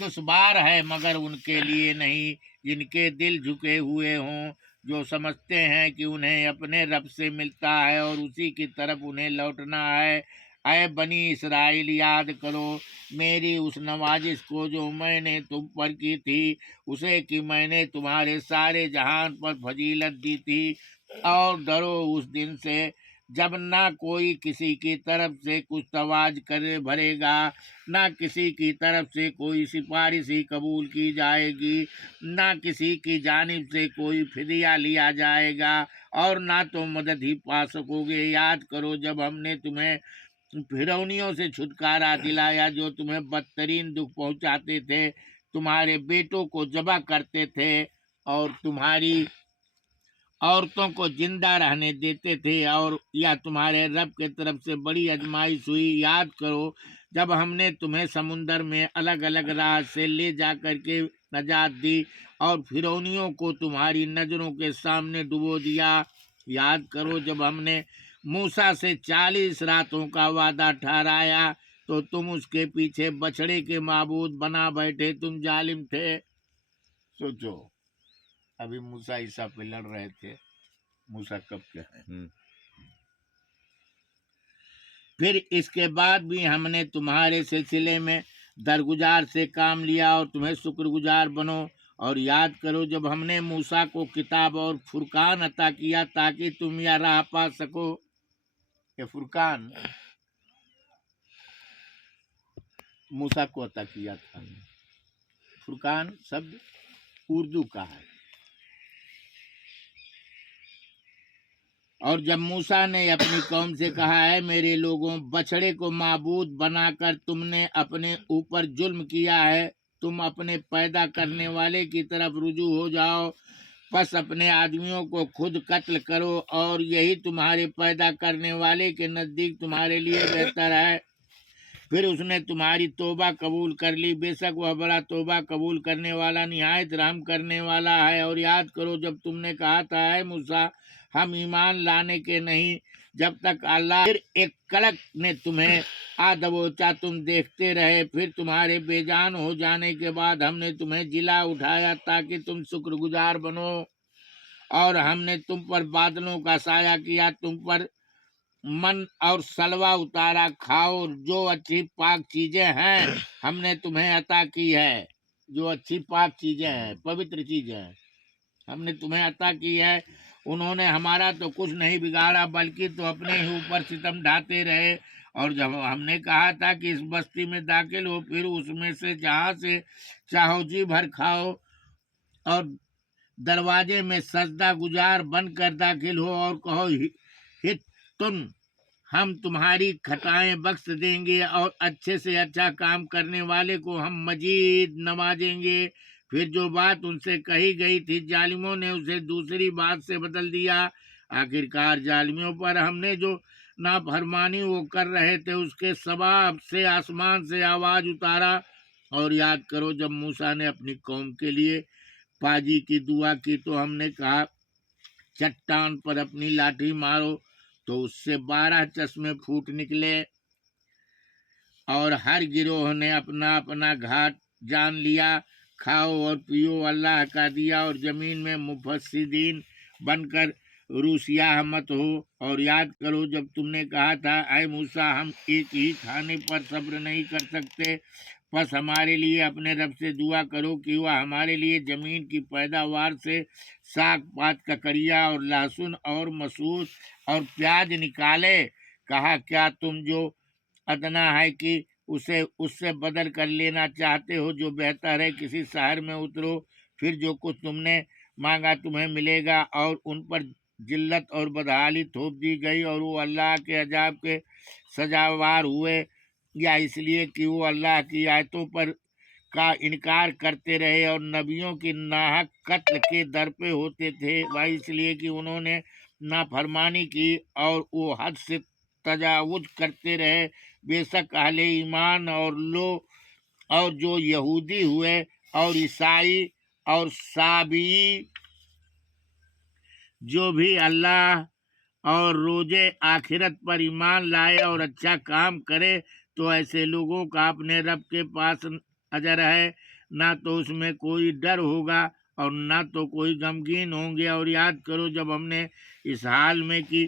دشوار ہے مگر ان کے لیے نہیں جن کے دل جھکے ہوئے ہوں، جو سمجھتے ہیں کہ انہیں اپنے رب سے ملتا ہے اور اسی کی طرف انہیں لوٹنا ہے۔ اے بنی اسرائیل، یاد کرو میری اس نوازش کو جو میں نے تم پر کی تھی، اسے کہ میں نے تمہارے سارے جہان پر فضیلت دی تھی، اور ڈرو اس دن سے جب نہ کوئی کسی کی طرف سے کچھ تواج کرے بھرے گا، نہ کسی کی طرف سے کوئی سفارش ہی قبول کی جائے گی، نہ کسی کی جانب سے کوئی فدیہ لیا جائے گا، اور نہ تو مدد ہی پا سکو گے۔ یاد کرو جب ہم نے تمہیں پھرونیوں سے چھٹکارا دلایا جو تمہیں بدترین دکھ پہنچاتے تھے، تمہارے بیٹوں کو ذبح کرتے تھے اور تمہاری عورتوں کو زندہ رہنے دیتے تھے، اور یا تمہارے رب کی طرف سے بڑی آزمائش ہوئی۔ یاد کرو جب ہم نے تمہیں سمندر میں الگ الگ راہ سے لے جا کر کے نجات دی اور فرعونیوں کو تمہاری نظروں کے سامنے ڈبو دیا۔ یاد کرو جب ہم نے موسیٰ سے 40 راتوں کا وعدہ ٹھہرایا تو تم اس کے پیچھے بچڑے کے معبود بنا بیٹھے، تم ظالم تھے۔ سوچو، ابھی موسیٰ عیسیٰ پہ لڑ رہے تھے، موسیٰ کب کیا ہے۔ پھر اس کے بعد بھی ہم نے تمہارے سلسلے میں درگزار سے کام لیا اور تمہیں شکر گزار بنو۔ اور یاد کرو جب ہم نے موسیٰ کو کتاب اور فرقان عطا کیا تاکہ تم یہ راہ پا سکو۔ یہ فرقان موسیٰ کو عطا کیا تھا۔ فرقان شبد اردو کا ہے۔ اور جب موسیٰ نے اپنی قوم سے کہا ہے میرے لوگوں، بچڑے کو معبود بنا کر تم نے اپنے اوپر ظلم کیا ہے، تم اپنے پیدا کرنے والے کی طرف رجوع ہو جاؤ، پس اپنے آدمیوں کو خود قتل کرو، اور یہی تمہارے پیدا کرنے والے کے نزدیک تمہارے لیے بہتر ہے۔ پھر اس نے تمہاری توبہ قبول کر لی، بے شک وہ بڑا توبہ قبول کرنے والا نہایت رحم کرنے والا ہے۔ اور یاد کرو جب تم نے کہا تھا اے موسیٰ ہم ایمان لانے کے نہیں جب تک اللہ، پھر ایک کلک نے تمہیں آ دبوچا، تم دیکھتے رہے، پھر تمہارے بے جان ہو جانے کے بعد ہم نے تمہیں جلا اٹھایا تاکہ تم شکر گزار بنو، اور ہم نے تم پر بادلوں کا سایہ کیا، تم پر من اور سلوہ اتارا، کھاؤ جو اچھی پاک چیزیں ہیں ہم نے تمہیں عطا کی ہے، جو اچھی پاک چیزیں ہیں، پوتر چیزیں ہیں ہم نے تمہیں عطا کی ہے۔ انہوں نے ہمارا تو کچھ نہیں بگاڑا بلکہ تو اپنے ہی اوپر ستم ڈھاتے رہے۔ اور جب ہم نے کہا تھا کہ اس بستی میں داخل ہو، پھر اس میں سے جہاں سے چاہو جی بھر کھاؤ، اور دروازے میں سجدہ گزار بن کر داخل ہو، اور کہو ہتن ہم تمہاری خطائیں بخش دیں گے اور اچھے سے اچھا کام کرنے والے کو ہم مزید نوازیں گے۔ پھر جو بات ان سے کہی گئی تھی ظالموں نے اسے دوسری بات سے بدل دیا۔ آخرکار ظالموں پر ہم نے جو نافرمانی وہ کر رہے تھے اس کے سبب سے آسمان سے آواز اتارا۔ اور یاد کرو جب موسیٰ نے اپنی قوم کے لیے پاجی کی دعا کی تو ہم نے کہا چٹان پر اپنی لاٹھی مارو، تو اس سے 12 چشمے پھوٹ نکلے، اور ہر گروہ نے اپنا اپنا گھاٹ جان لیا۔ کھاؤ اور پیو اللہ کا دیا، اور زمین میں مفسدین بن کر روسیاہ مت ہو۔ اور یاد کرو جب تم نے کہا تھا اے موسیٰ ہم ایک ہی کھانے پر صبر نہیں کر سکتے، پس ہمارے لیے اپنے رب سے دعا کرو کہ وہ ہمارے لیے زمین کی پیداوار سے ساگ پات ککڑیا اور لہسن اور مسور اور پیاز نکالے۔ کہا کیا تم جو ادنا ہے کہ اسے اس سے بدل کر لینا چاہتے ہو جو بہتر ہے، کسی شہر میں اترو، پھر جو کچھ تم نے مانگا تمہیں ملے گا۔ اور ان پر ذلت اور بدحالی تھوپ دی گئی، اور وہ اللہ کے عذاب کے سزاوار ہوئے، یا اس لیے کہ وہ اللہ کی آیتوں پر کا انکار کرتے رہے اور نبیوں کی ناحق قتل کے در پہ ہوتے تھے، وہ اس لیے کہ انہوں نے نافرمانی کی اور وہ حد سے تجاوز کرتے رہے۔ بے شک اہل ایمان اور جو یہودی ہوئے اور عیسائی اور سابئی جو بھی اللہ اور روز آخرت پر ایمان لائے اور اچھا کام کرے تو ایسے لوگوں کا اپنے رب کے پاس اجر ہے، نہ تو اس میں کوئی ڈر ہوگا اور نہ تو کوئی غمگین ہوں گے۔ اور یاد کرو جب ہم نے اس حال میں کہ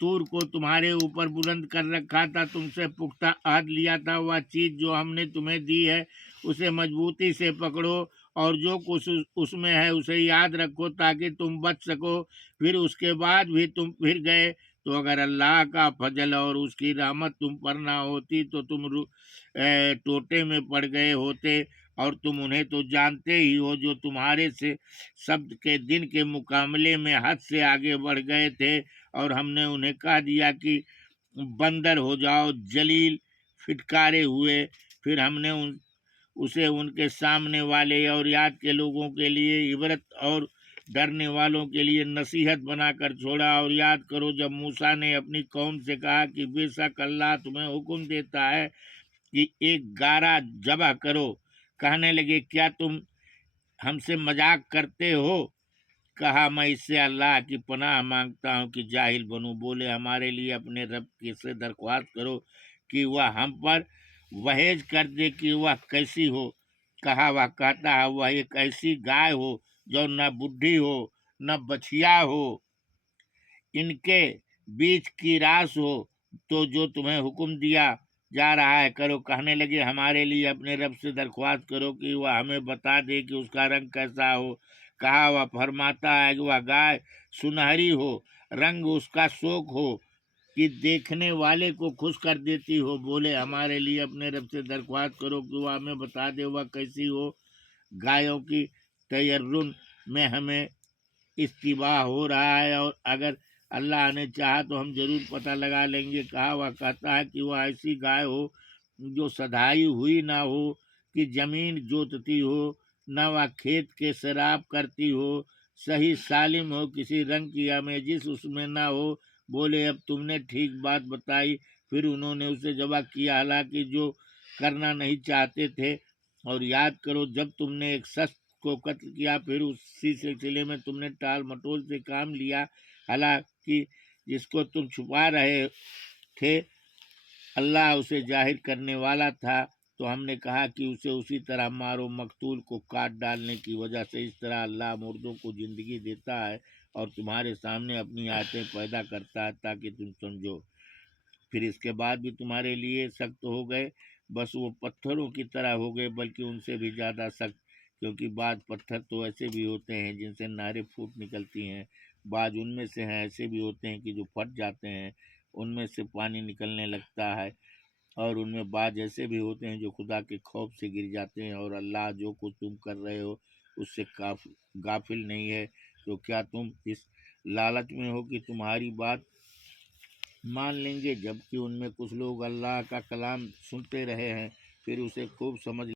طور کو تمہارے اوپر بلند کر رکھا تھا، تم سے پختہ عہد لیا تھا، وہ چیز جو ہم نے تمہیں دی ہے اسے مضبوطی سے پکڑو اور جو کچھ اس میں ہے اسے یاد رکھو تاکہ تم بچ سکو۔ پھر اس کے بعد بھی تم پھر گئے تو اگر اللہ کا فضل اور اس کی رحمت تم پر نہ ہوتی تو تم ٹوٹے میں پڑ گئے ہوتے، اور تم انہیں تو جانتے ہی ہو جو تمہارے سے سبت کے دن کے مقابلے میں حد سے آگے بڑھ گئے تھے، اور ہم نے انہیں کہہ دیا کہ بندر ہو جاؤ، جلیل پھٹکارے ہوئے۔ پھر ہم نے اسے ان کے سامنے والے اور یاد کے لوگوں کے لیے عبرت اور ڈرنے والوں کے لیے نصیحت بنا کر چھوڑا۔ اور یاد کرو جب موسیٰ نے اپنی قوم سے کہا کہ بے شک اللہ تمہیں حکم دیتا ہے کہ ایک گارا ذبح کرو، کہنے لگے کیا تم ہم سے مذاق کرتے ہو؟ کہا میں اس سے اللہ کی پناہ مانگتا ہوں کہ جاہل بنوں۔ بولے ہمارے لیے اپنے رب سے درخواست کرو کہ وہ ہم پر وحیج کر دے کہ وہ کیسی ہو۔ کہا وہ کہتا ہے وہ ایک ایسی گائے ہو جو نہ بڈھی ہو نہ بچھیا ہو، ان کے بیچ کی راس ہو، تو جو تمہیں حکم دیا جا رہا ہے کرو۔ کہنے لگے ہمارے لیے اپنے رب سے درخواست کرو کہ وہ ہمیں بتا دے کہ اس کا رنگ کیسا ہو۔ کہا وہ فرماتا ہے کہ وہ گائے سنہری ہو، رنگ اس کا شوک ہو کہ دیکھنے والے کو خوش کر دیتی ہو۔ بولے ہمارے لیے اپنے رب سے درخواست کرو کہ وہ ہمیں بتا دے وہ کیسی ہو۔ گایوں کی تیرن میں ہمیں اشتباہ ہو رہا ہے، اور اگر اللہ نے چاہا تو ہم ضرور پتہ لگا لیں گے۔ کہا وہ کہتا ہے کہ وہ ایسی گائے ہو جو سدھائی ہوئی نہ ہو کہ زمین جوتتی ہو، نہ وہ کھیت کے سیراب کرتی ہو، صحیح سالم ہو، کسی رنگ کی آمیزش اس میں نہ ہو۔ بولے اب تم نے ٹھیک بات بتائی۔ پھر انہوں نے اسے ذبح کیا حالانکہ جو کرنا نہیں چاہتے تھے۔ اور یاد کرو جب تم نے ایک شخص کو قتل کیا، پھر اسی سلسلے میں تم نے ٹال مٹول سے کام لیا، حالانکہ جس کو تم چھپا رہے تھے اللہ اسے ظاہر کرنے والا تھا۔ تو ہم نے کہا کہ اسے اسی طرح مارو۔ مقتول کو کاٹ ڈالنے کی وجہ سے اس طرح اللہ مردوں کو زندگی دیتا ہے اور تمہارے سامنے اپنی آیتیں پیدا کرتا ہے تاکہ تم سمجھو۔ پھر اس کے بعد بھی تمہارے لیے سخت ہو گئے، بس وہ پتھروں کی طرح ہو گئے، بلکہ ان سے بھی زیادہ سخت، کیونکہ بعض پتھر تو ایسے بھی ہوتے ہیں جن سے نہریں پھوٹ نکلتی ہیں، بعض ان میں سے ہیں ایسے بھی ہوتے ہیں کہ جو پھٹ جاتے ہیں، ان میں سے پانی نکلنے لگتا ہے، اور ان میں بعض ایسے بھی ہوتے ہیں جو خدا کے خوف سے گر جاتے ہیں۔ اور اللہ جو کچھ تم کر رہے ہو اس سے غافل نہیں ہے۔ تو کیا تم اس لالچ میں ہو کہ تمہاری بات مان لیں گے، جبکہ ان میں کچھ لوگ اللہ کا کلام سنتے رہے ہیں، پھر اسے خوب سمجھ